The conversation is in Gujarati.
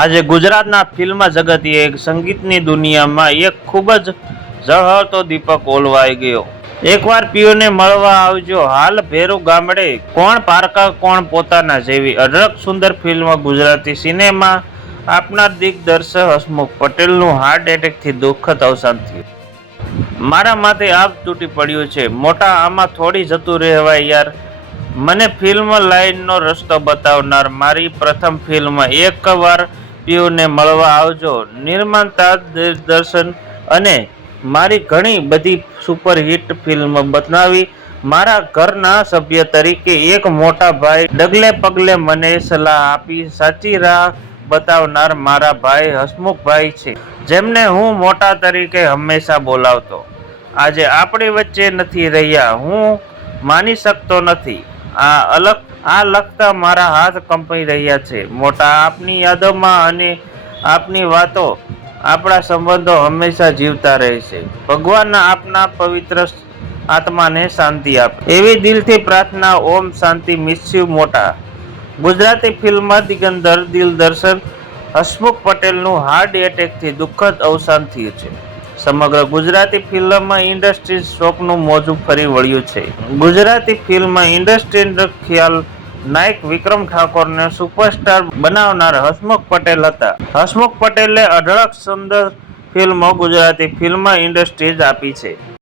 આજે ગુજરાતના ફિલ્મ જગતે એક સંગીતની દુનિયામાં એક ખૂબ જ ઝળહળતો દીપક ઓલવાઈ ગયો. એકવાર પીઓને મળવા આવજો. હાલ ભેરુ ગામડે કોણ પારકા, કોણ પોતાના જેવી અઢળક સુંદર ફિલ્મ ગુજરાતી સિનેમા આપનાર દિગ્દર્શક હસમુખ પટેલનું હાર્ટ એટેકથી દુઃખદ અવસાન થયું. મારા માથે આપ તૂટી પડ્યું છે. મોટા આમાં થોડી જતું રહેવાય યાર. મને ફિલ્મ લાઈનનો રસ્તો બતાવનાર મારી પ્રથમ ફિલ્મ એકવાર પીયુને મળવા આવજો. નિર્માતા દિગ્દર્શન અને મારી ઘણી બધી સુપરહિટ ફિલ્મ બનાવી. મારા ઘરના સભ્ય તરીકે એક મોટા ભાઈ ડગલે પગલે મને સલાહ આપી, સાચી રાહ બતાવનાર મારા ભાઈ હસમુખભાઈ છે, જેમને હું મોટા તરીકે હંમેશા બોલાવતો. આજે આપણી વચ્ચે નથી રહ્યા. હું માની શકતો નથી. આ અલગ આ લખતા મારા હાથ કંપાઈ રહ્યા છે. મોટા આપની યાદોમાં અને આપની વાતો આપણા સંબંધો હંમેશા જીવતા રહેશે ભગવાન આપના પવિત્ર આત્માને શાંતિ આપે. એવી દિલથી પ્રાર્થના, ઓમ શાંતિ મિસ્યુ મોટા. ગુજરાતી ફિલ્મ દિગંદર દિલદર્શન હસમુખ પટેલનું હાર્ટ એટેકથી દુઃખદ અવસાન થયું છે. સમગ્ર ગુજરાતી ફિલ્મ ઇન્ડસ્ટ્રી શોકનું મોજું ફરી વળ્યું છે. ગુજરાતી ફિલ્મ ઇન્ડસ્ટ્રી ખ્યાલ નાયક વિક્રમ ઠાકોરને સુપરસ્ટાર બનાવનાર હસમુખ પટેલ હતા. હસમુખ પટેલે અઢળક સુંદર ફિલ્મો ગુજરાતી ફિલ્મ ઇન્ડસ્ટ્રીઝ આપી છે.